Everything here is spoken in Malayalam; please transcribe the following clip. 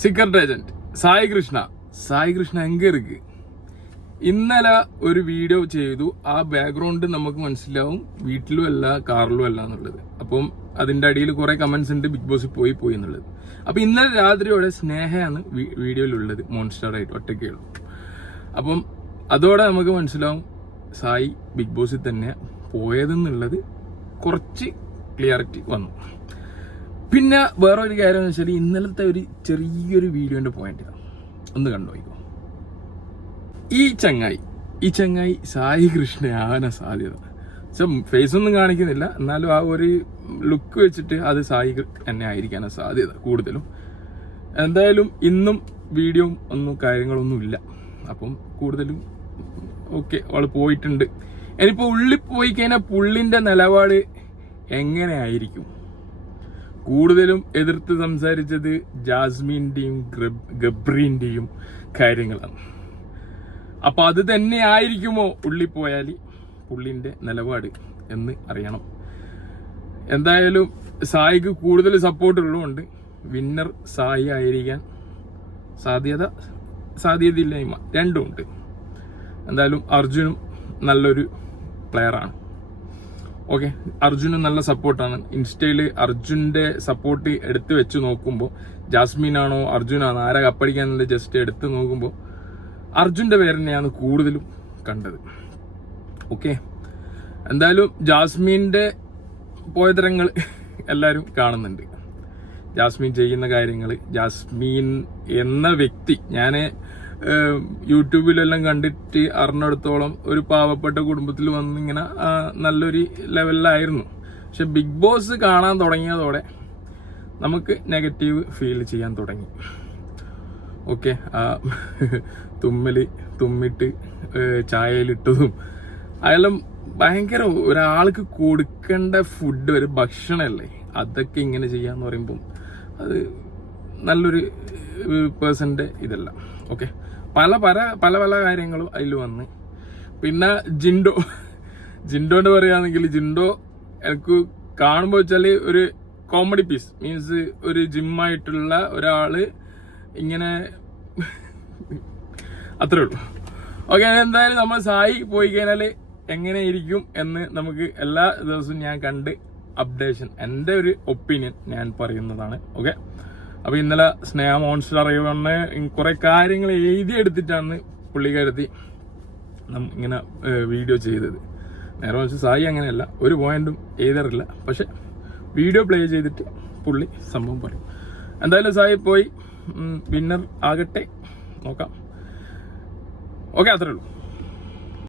സീക്രട്ട് ഏജന്റ് സായി കൃഷ്ണ എങ്ക ഇருக்கு ഇന്നലെ ഒരു വീഡിയോ ചെയ്തു. ആ ബാക്ക്ഗ്രൗണ്ട് നമുക്ക് മനസ്സിലാവും വീട്ടിലും അല്ല കാറിലും അല്ല എന്നുള്ളത്. അപ്പം അതിന്റെ അടിയിൽ കുറെ കമന്റ്സ് ഉണ്ട് ബിഗ് ബോസ് പോയി എന്നുള്ളത്. അപ്പൊ ഇന്നലെ രാത്രിയോടെ സ്നേഹയാണ് വീഡിയോയിലുള്ളത്, മോൺസ്റ്ററായിട്ട് ഒറ്റയ്ക്കുള്ളൂ. അപ്പം അതോടെ നമുക്ക് മനസ്സിലാവും സായി ബിഗ് ബോസിൽ തന്നെ പോയതെന്നുള്ളത് കുറച്ച് ക്ലിയറിറ്റി വന്നു. പിന്നെ വേറെ ഒരു കാര്യം എന്ന് വെച്ചാൽ ഇന്നലത്തെ ഒരു ചെറിയൊരു വീഡിയോന്റെ പോയിന്റ് ഒന്ന് കണ്ടുപോയിക്കോ. ഈ ചങ്ങായി സായി കൃഷ്ണയാവാനാ സാധ്യത. ഫേസ് ഒന്നും കാണിക്കുന്നില്ല, എന്നാലും ആ ഒരു ലുക്ക് വെച്ചിട്ട് അത് സായി തന്നെ ആയിരിക്കാനാ സാധ്യത കൂടുതലും. എന്തായാലും ഇന്നും വീഡിയോ ഒന്നും കാര്യങ്ങളൊന്നും ഇല്ല. അപ്പം കൂടുതലും ഓക്കെ, അവള് പോയിട്ടുണ്ട്. ഇനിയിപ്പോ ഉള്ളിൽ പോയി കഴിഞ്ഞാൽ പുള്ളിന്റെ നിലപാട് എങ്ങനെയായിരിക്കും? കൂടുതലും എതിർത്ത് സംസാരിച്ചത് ജാസ്മിന്റെയും ഗബ്രീന്റെയും കാര്യങ്ങളാണ്. അപ്പൊ അത് തന്നെ ആയിരിക്കുമോ ഉള്ളിൽ പോയാൽ പുള്ളിന്റെ നിലപാട് എന്ന് അറിയണം. എന്തായാലും സായിക്ക് കൂടുതൽ സപ്പോർട്ട് ഉള്ളതുകൊണ്ട് വിന്നർ സായി ആയിരിക്കാൻ സാധ്യതയില്ലായ്മ രണ്ടും ഉണ്ട്. എന്തായാലും അർജുനും നല്ലൊരു പ്ലെയറാണ്. ഓക്കെ, അർജുന് നല്ല സപ്പോർട്ടാണ്. ഇൻസ്റ്റയിൽ അർജുന്റെ സപ്പോർട്ട് എടുത്ത് വെച്ച് നോക്കുമ്പോൾ ജാസ്മിനാണോ അർജുനാണോ ആരെ കപ്പടിക്കാന്നുള്ള ജസ്റ്റ് എടുത്ത് നോക്കുമ്പോൾ അർജുന്റെ പേരെന്നെയാണ് കൂടുതലും കണ്ടത്. ഓക്കെ, എന്തായാലും ജാസ്മിന്റെ പോയതരങ്ങൾ എല്ലാവരും കാണുന്നുണ്ട്. ജാസ്മിൻ ചെയ്യുന്ന കാര്യങ്ങൾ, ജാസ്മിൻ എന്ന വ്യക്തി ഞാൻ യൂട്യൂബിലെല്ലാം കണ്ടിട്ട് അറിഞ്ഞിടത്തോളം ഒരു പാവപ്പെട്ട കുടുംബത്തിൽ വന്നിങ്ങനെ നല്ലൊരു ലെവലിലായിരുന്നു. പക്ഷെ ബിഗ് ബോസ് കാണാൻ തുടങ്ങിയതോടെ നമുക്ക് നെഗറ്റീവ് ഫീൽ ചെയ്യാൻ തുടങ്ങി. ഓക്കെ, തുമ്മിട്ട് ചായയിലിട്ടതും അതെല്ലാം ഭയങ്കര ഒരാൾക്ക് കൊടുക്കേണ്ട ഫുഡ്, ഒരു ഭക്ഷണമല്ലേ, അതൊക്കെ ഇങ്ങനെ ചെയ്യാന്ന് പറയുമ്പം അത് നല്ലൊരു പേഴ്സന്റെ ഇതല്ല. ഓക്കെ, പല കാര്യങ്ങളും അതിൽ വന്ന്. പിന്നെ ജിൻഡോന്റെ പറയുകയാണെങ്കിൽ ജിൻഡോ എനിക്ക് കാണുമ്പോൾ വെച്ചാല് ഒരു കോമഡി പീസ്, മീൻസ് ഒരു ജിമ്മായിട്ടുള്ള ഒരാള് ഇങ്ങനെ അത്രേ ഉള്ളൂ. ഓക്കെ, എന്തായാലും നമ്മൾ സായി പോയി കഴിഞ്ഞാൽ എങ്ങനെയിരിക്കും എന്ന് നമുക്ക് എല്ലാ ദിവസവും ഞാൻ കണ്ട് അപ്ഡേഷൻ, എൻ്റെ ഒരു ഒപ്പീനിയൻ ഞാൻ പറയുന്നതാണ്. ഓക്കെ, അപ്പൊ ഇന്നലെ സ്നേഹ മോൺസ്റ്റർ അറിയുന്ന കുറെ കാര്യങ്ങൾ എഴുതിയെടുത്തിട്ടാണ് പുള്ളിക്കാരത്തി ഇങ്ങനെ വീഡിയോ ചെയ്തത്. നേരെ വെച്ച് സായി അങ്ങനെയല്ല, ഒരു പോയിന്റും എഴുതാറില്ല, പക്ഷെ വീഡിയോ പ്ലേ ചെയ്തിട്ട് പുള്ളി സംഭവം പറയും. എന്തായാലും സായി പോയി വിന്നർ ആകട്ടെ, നോക്കാം. ഓക്കെ, അത്രേ ഉള്ളൂ.